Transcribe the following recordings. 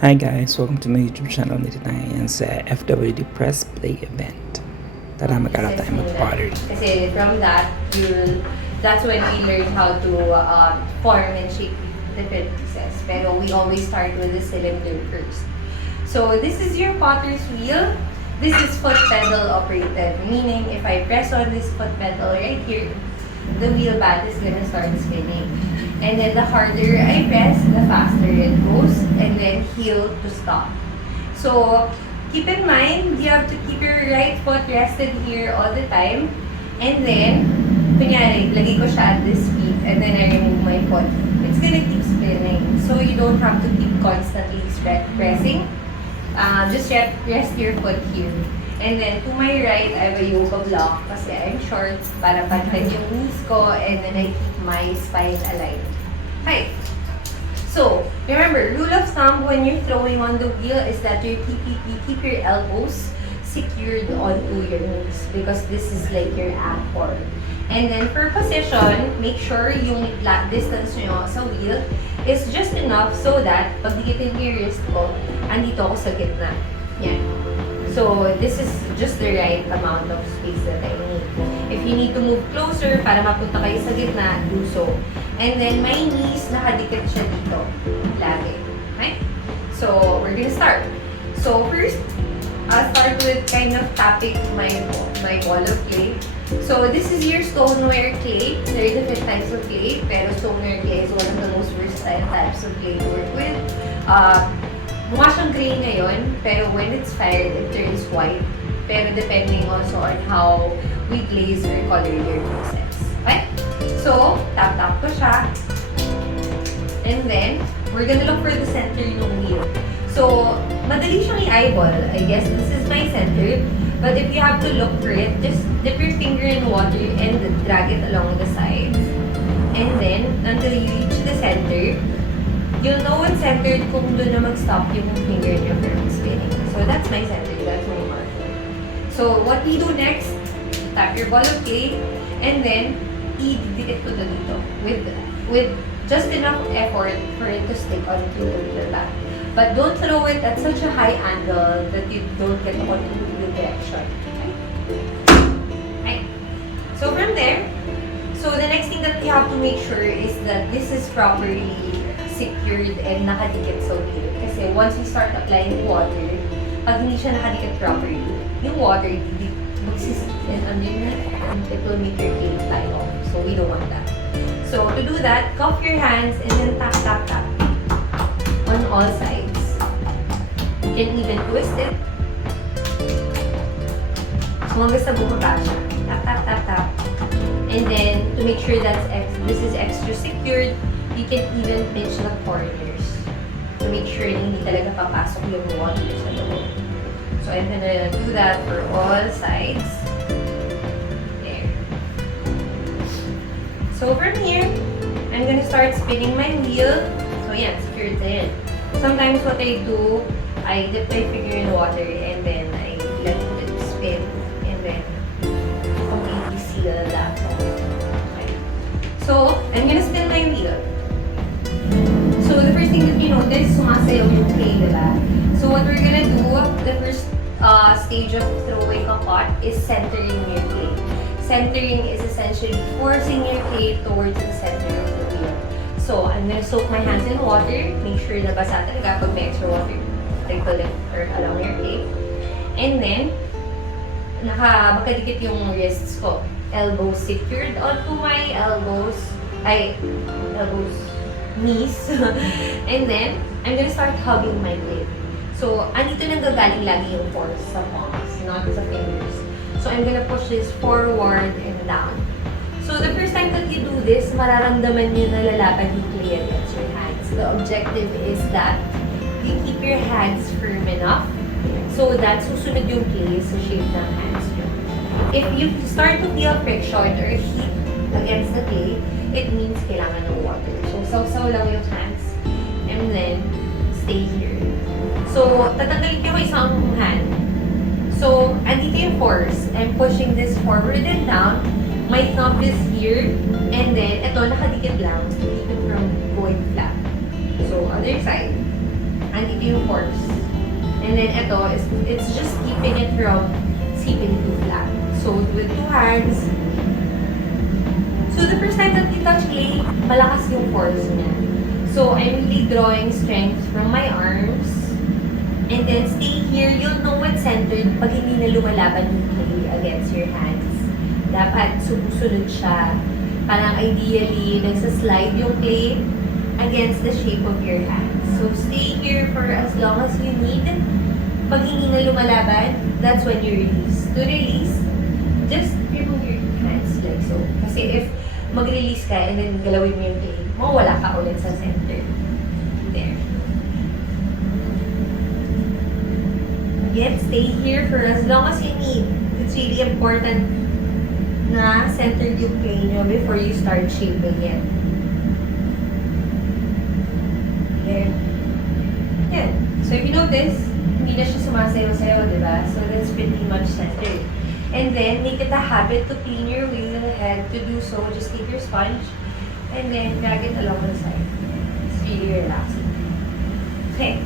Hi guys! Welcome to my YouTube channel. Dito tayo ngayon sa FWD Press Play event. Tara, mag-aral tayo mag-pottery. Kasi from that, that's when we learn how to form and shape different pieces. Pero we always start with the cylinder first. So this is your potter's wheel. This is foot pedal operated, meaning if I press on this foot pedal right here, the wheel bat is gonna start spinning. And then the harder I press, the faster it goes, and then heel to stop. So keep in mind, you have to keep your right foot rested here all the time. And then, kunyari, lagay ko siya at this speed, and then I remove my foot. It's gonna keep spinning. So you don't have to keep constantly pressing. Just rest your foot here. And then, to my right, I have a yoga block kasi I'm short para pantay yung knees ko, and then I keep my spine aligned. Hi! So, remember, rule of thumb when you're throwing on the wheel is that you keep your elbows secured onto your knees because this is like your anchor. And then, for position, make sure yung distance nyo sa wheel is just enough so that pag dikitin ko yung wrist ko, andito ako sa gitna. Yan. So, this is just the right amount of space that I need. If you need to move closer para mapunta kayo sa gitna, do so. And then, my knees, nakadikit siya dito. Lagi. Okay? So, we're gonna start. So, first, I'll start with kind of tapping my ball of clay. So, this is your stoneware clay. There are different types of clay, pero stoneware clay is one of the most versatile types of clay to work with. Mukha siyang gray ngayon, pero when it's fired, it turns white. Pero depending also on how we glaze or color your pieces. Okay? So, tap-tap ko siya. And then, we're gonna look for the center ng wheel. So, madali siyang i-eyeball. I guess this is my center. But if you have to look for it, just dip your finger in water and drag it along the sides. And then, until you reach the center, you'll know it's centered kung doon na mag-stop yung finger niyo from spinning. So, that's my center. That's my marker. So, what we do next, tap your ball of clay, and then, i-dikit ko dito with just enough effort for it to stick onto the back. But don't throw it at such a high angle that you don't get onto the direction. Okay? Okay. So, from there, so the next thing that you have to make sure is that this is properly secured and nakadikit sa wheel. Kasi once we start applying water, pag hindi siya nakadikit properly, yung water magsisit underneath and it will make your clay fly off. So we don't want that. So to do that, cup your hands and then tap, tap, tap on all sides. You can even twist it. So hanggang sa bumaba siya. Tap, tap, tap, tap. And then, to make sure that this is extra secured, you can even pinch the corners to make sure na hindi talaga papasok yung water sa loob. So, I'm gonna do that for all sides. There. So, from here, I'm gonna start spinning my wheel. So, yan, secured na yan. Sometimes what I do, I dip my finger in water and then I let it spin and then completely seal that. Okay. So, I'm gonna spin my wheel. So, the first thing that you notice, sumasayaw yung clay, diba? So, what we're gonna do, the first stage of throwing a pot is centering your clay. Centering is essentially forcing your clay towards the center of the wheel. So, I'm gonna soak my hands in water, make sure na basa talaga pag may extra water, trickle it or along your clay. And then, makadikit yung wrists ko. Elbows secured onto my knees. And then, I'm gonna start hugging my plate. So, andito nang gagaling lagi yung force sa palms, not sa fingers. So, I'm gonna push this forward and down. So, the first time that you do this, mararamdaman nyo na lalapad yung clay against your hands. The objective is that you keep your hands firm enough so that susunod yung clay sa shape ng hands nyo. If you start to feel friction or heat against the clay, it means kailangan ng water. So, saw-saw lang yung hands and then stay here. So, tatanggalin ko isang hand. So, andito yung force. I'm pushing this forward and down. My thumb is here. And then, ito, nakadikit lang to keep it from going flat. So, other side. Andito ito yung force. And then ito, it's just keeping it from seeping too flat. So, with 2 hands, so the first time that you touch clay, malakas yung force niya. So, I'm really drawing strength from my arms. And then, stay here. You'll know what's centered pag hindi na lumalaban yung clay against your hands. Dapat sumusunod siya. Parang ideally, nagsaslide yung clay against the shape of your hands. So, stay here for as long as you need. Pag hindi na lumalaban, that's when you release. To release, just remove your hands like so. Kasi if mag-release ka and then galawin mo yung clay, mawala ka ulit sa center. There. Again, stay here for as long as you need. It's really important na centered yung clay nyo before you start shaping it. There. Yan. So if you notice, hindi na siya sumasayaw-sayaw, di ba? So that's pretty much centered. And then, make it a habit to clean your wheel head. To do so, just take your sponge and then drag it along the side. It's really relaxing. Okay.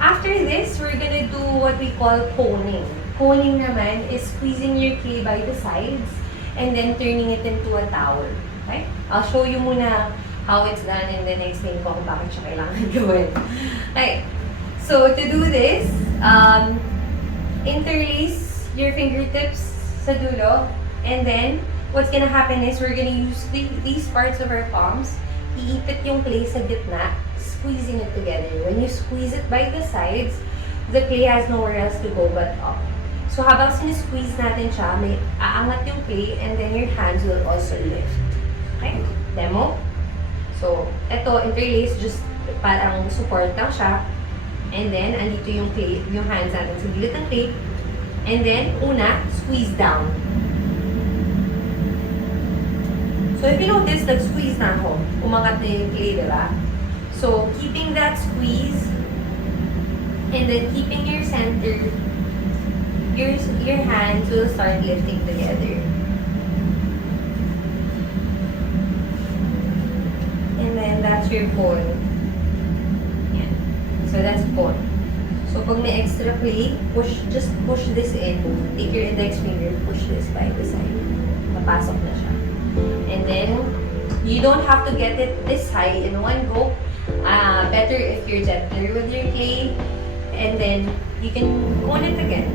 After this, we're gonna do what we call coning. Coning naman is squeezing your clay by the sides and then turning it into a tower. Okay? I'll show you muna how it's done and then explain ko kung bakit siya kailangan gawin. Okay. So, to do this, interlace your fingertips sa dulo, and then what's gonna happen is we're gonna use these parts of our palms, iipit yung clay sa gitna, squeezing it together. When you squeeze it by the sides, the clay has nowhere else to go but up. So habang sinisqueeze natin siya, may aangat yung clay and then your hands will also lift. Okay? Demo? So, eto, interlace, just parang support lang siya. And then, andito yung clay, yung hands natin sa gilid ng clay. And then, una, squeeze down. So, if you notice, nag-squeeze na ako. Umangat na yung clay, diba? So, keeping that squeeze, and then keeping your center, your hands will start lifting together. And then, that's your cone. Yan. So, that's cone. So, pag may extra clay, just push this in. Take your index finger, push this by the side. Mapasok na siya. And then, you don't have to get it this high in one go. Better if you're gentler with your clay. And then, you can cone it again.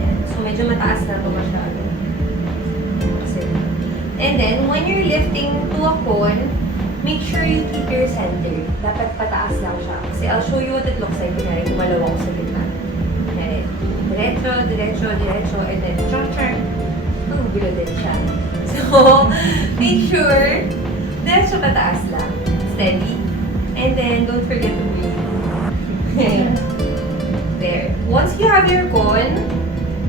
Yan. So, medyo mataas na ito masyado. And then, when you're lifting to a cone, make sure you keep your center. Dapat pataas lang siya. Kasi I'll show you what it looks like. Kunyari, gumalaw ako sa gitna. Kunyari, diretso, diretso, diretso, and then, char-char. Magugulo din siya. So, make sure, diretso pataas lang. Steady. And then, don't forget to breathe. There. Once you have your cone,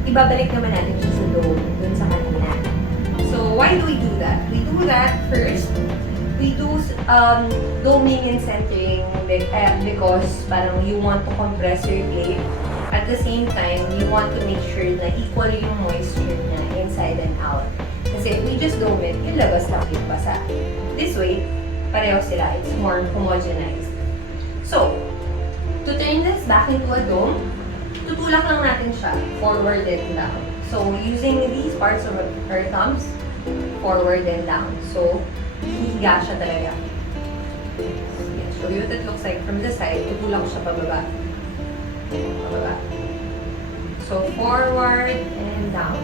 ibabalik naman natin siya sa dome, dun sa kanina. So, why do we do that? We do that first, we do doming and centering because parang you want to compress your clay. At the same time, you want to make sure na equal yung moisture niya inside and out. Kasi if we just dome it, yung labas lang yung basa. This way, pareho sila. It's more homogenized. So, to turn this back into a dome, tutulak lang natin siya forward and down. So, using these parts of our thumbs, forward and down. So, hihiga siya talaga. Yes, show you what it looks like from the side. Tutulak siya pababa. Pababa. So, forward and down.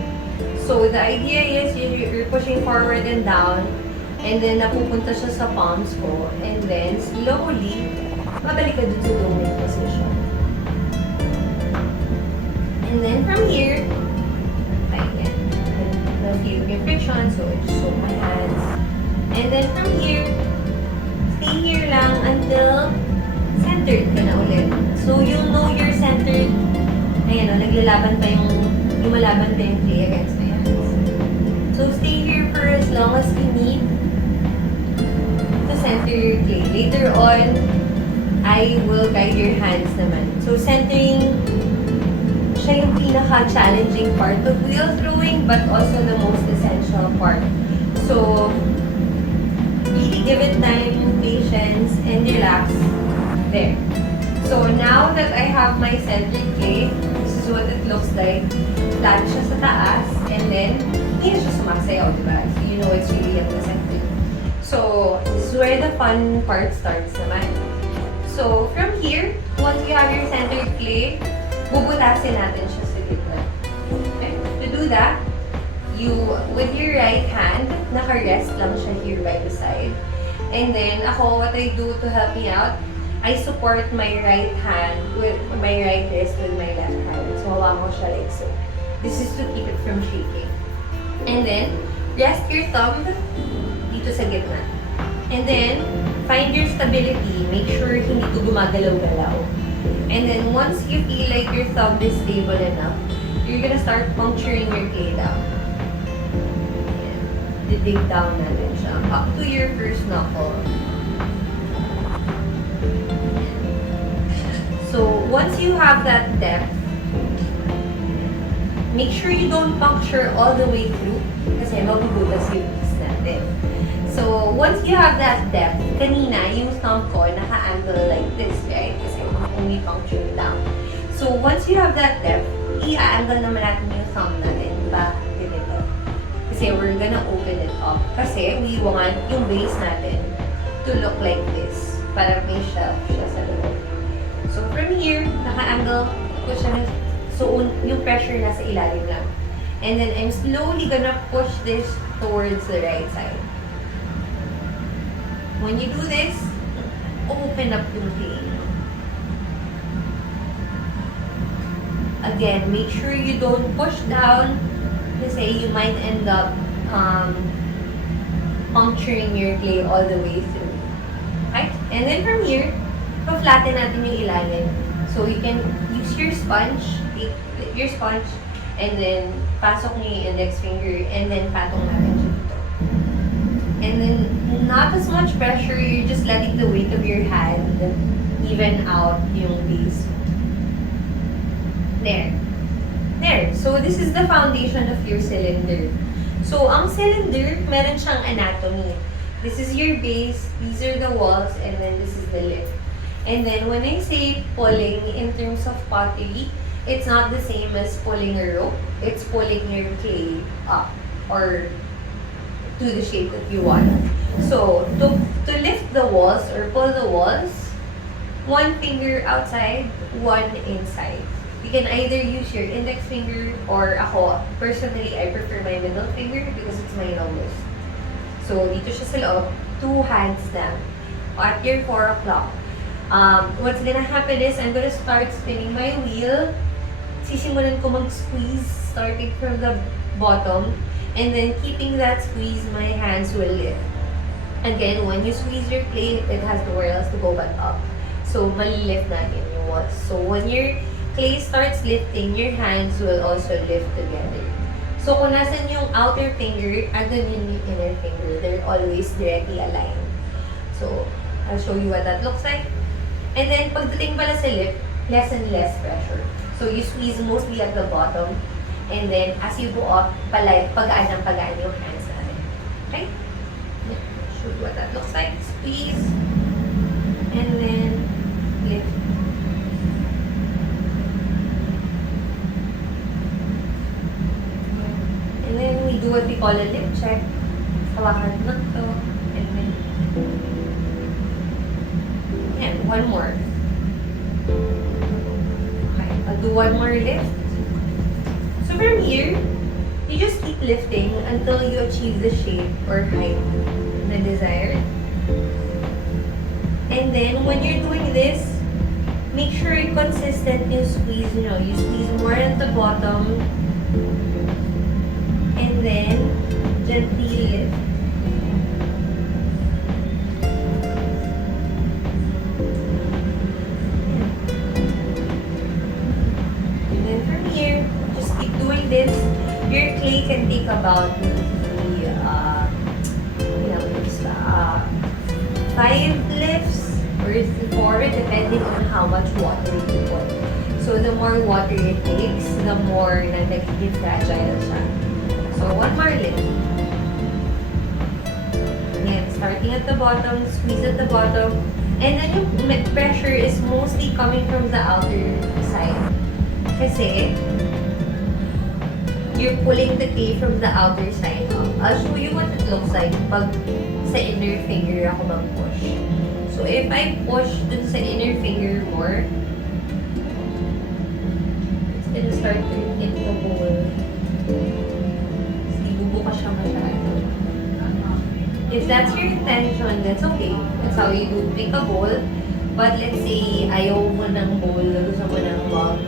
So, the idea is you're pushing forward and down, and then napupunta siya sa palms ko, and then slowly, babalik ka dun sa doming position. And then from here, feel yung friction, so I just soak my hands. And then from here, stay here lang until centered ka na ulit. So you'll know you're centered. Ayan o, naglalaban pa yung lumalaban pa yung clay against my hands. So stay here for as long as you need to center your clay. Later on, I will guide your hands naman. So centering, siya yung pinaka-challenging part of wheel throwing, but also the most essential There. So now that I have my centered clay, this is what it looks like. Flat siya sa taas, and then hindi na siya sumasayaw, diba? So you know it's really at the center. So this is where the fun part starts naman. So from here, once you have your centered clay, bubutasin natin siya sa gitna. Okay? To do that, you, with your right hand, naka-rest lang siya here by the side. And then ako, what I do to help me out, I support my right hand with my right wrist with my left hand. So, hawak ko siya like so. This is to keep it from shaking. And then, rest your thumb dito sa gitna. And then, find your stability. Make sure hindi ito gumagalaw-galaw. And then, once you feel like your thumb is stable enough, you're gonna start puncturing your clay down. Dig down natin siya. Up to your first knuckle. So, once you have that depth, make sure you don't puncture all the way through kasi magugulas yung piece natin. So, once you have that depth, kanina, yung thumb ko, naka-angle like this, right? Kasi only puncture down. So, once you have that depth, i-angle naman natin yung thumb natin pa ganito. Kasi we're gonna open it up. Kasi we want yung base natin to look like this. Para may shelf siya sa loob. So, from here, naka-angle ko siya na, so yung pressure nasa ilalim lang. And then, I'm slowly gonna push this towards the right side. When you do this, open up yung clay. Again, make sure you don't push down kasi you might end up puncturing your clay all the way through. Right? And then from here, pa-flatten natin yung ilalim. So, you can use your sponge, and then pasok niyo yung index finger, and then patong natin siya dito. And then, not as much pressure, you're just letting the weight of your hand even out yung base. There. There. So, this is the foundation of your cylinder. So, ang cylinder, meron siyang anatomy. This is your base, these are the walls, and then this is the lip. And then, when I say pulling in terms of pottery, it's not the same as pulling a rope. It's pulling your clay up or to the shape that you want. So, to lift the walls or pull the walls, one finger outside, one inside. You can either use your index finger or ako, personally, I prefer my middle finger because it's my longest. So, dito siya sa loob, two hands na. At your 4 o'clock. What's gonna happen is, I'm gonna start spinning my wheel. Sisimulan ko mag-squeeze starting from the bottom. And then, keeping that squeeze, my hands will lift. Again, when you squeeze your clay, it has nowhere else to go but up. So, malilift natin yung walls. So, when your clay starts lifting, your hands will also lift together. So, kung nasan yung outer finger, andun yung inner finger. They're always directly aligned. So, I'll show you what that looks like. And then, pagdating pala sa lip, less and less pressure. So, you squeeze mostly at the bottom. And then, as you go up, pagaan ng pagaan yung hands natin. Okay? Show you what that looks like. Squeeze. And then, lift. And then, we do what we call a lip check. Hawakan lang to. And then, and one more. Okay, I'll do one more lift. So from here, you just keep lifting until you achieve the shape or height na desired. And then, when you're doing this, make sure you're consistent yung squeeze, you squeeze more at the bottom. And then, gently lift. This, your clay can take about maybe 5 lifts or 4 depending on how much water you put. So the more water it takes, the more na nagiging fragile siya. So one more lift. Again, starting at the bottom, squeeze at the bottom, And then yung pressure is mostly coming from the outer side. Kasi, you're pulling the clay from the outer side up. I'll show you what it looks like pag sa inner finger ako mag-push. So, if I push dun sa inner finger more, it's gonna start turning into a ball. Kasi bubukas siya masyado. If that's your intention, that's okay. That's how you do make a bowl. But let's say, ayaw mo ng bowl, gusto mo ng mug,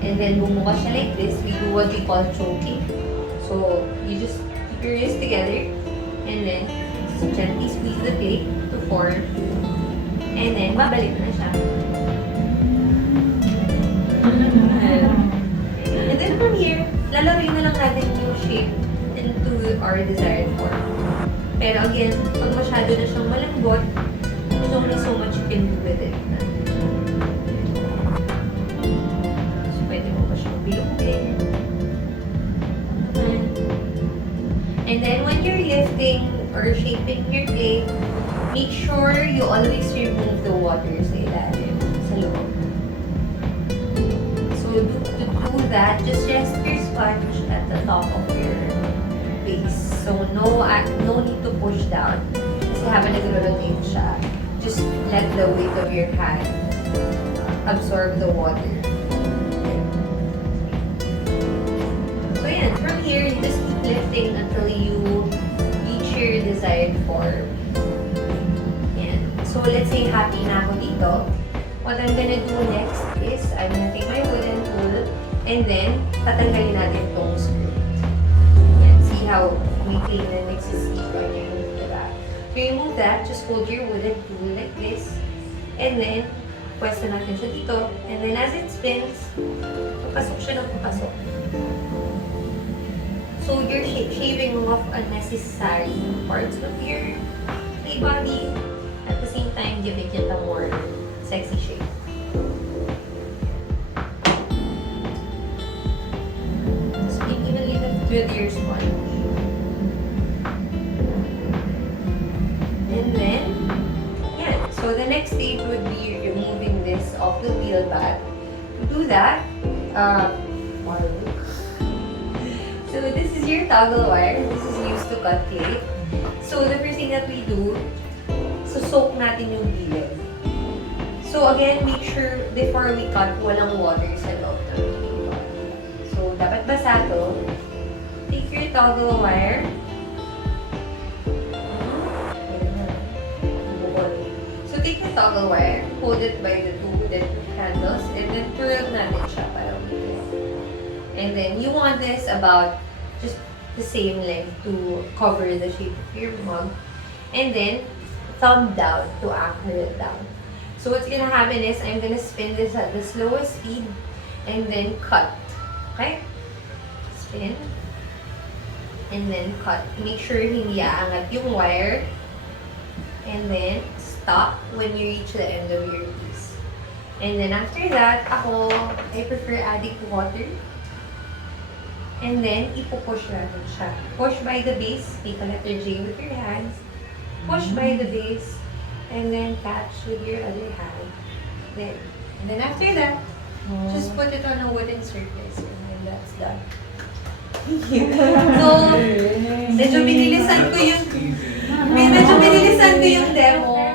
and then bumukas siya like this, we do what we call choking. So, you just keep your wrists together, and then gently squeeze the clay to form, and then babalik na siya. And then from here, lalawin na lang natin yung shape into our desired form. Pero again, pag masyado na siyang malambot, there's only so much you can do with it. So, pwede mo pa siyang bilugin. And then, when you're lifting or shaping your clay, make sure you always remove the water sa ilalim, sa loob. So, to do that, just rest your sponge at the top of your base. So, no need to push down. Kasi habang nag-rotate siya, just let the weight of your hand absorb the water. So, yan. From here, you just keep lifting until you reach your desired form. Yan. So, let's say happy na ako dito. What I'm gonna do next is, I'm gonna take my wooden tool and then tatanggalin natin itong screw. Yan. See how weakly the mix is when you remove that. To remove that, just hold your wooden tool like this. And then, pwesto natin siya dito. And then as it spins, papasok siya ng papasok. So you're shaving off unnecessary parts of your clay body. At the same time, giving it a more sexy shape. Spin evenly with your sponge. And then, yeah. So the next stage would be removing this off the wheel back. To do that, so this is your toggle wire. This is used to cut clay. So the first thing that we do, so soak natin yung gilid. So again, make sure before we cut, walang water sa loob ng clay. So dapat basa to. Take your toggle wire. So take the toggle wire, hold it by the two wooden handles, and then twirl natin siya para umikot. And then you want this about just the same length to cover the shape of your mug. And then thumb down to anchor it down. So what's gonna happen is I'm gonna spin this at the slowest speed and then cut. Okay? Spin. And then cut. Make sure hindi aangat yung wire. And then stop when you reach the end of your piece. And then after that, I prefer adding water. And then, ipupush natin siya. Push by the base, make a letter J with your hands. Push by the base, and then catch with your other hand. There. And then after that, just put it on a wooden surface, and then that's done. Thank you. So, medyo binilisan ko yung demo.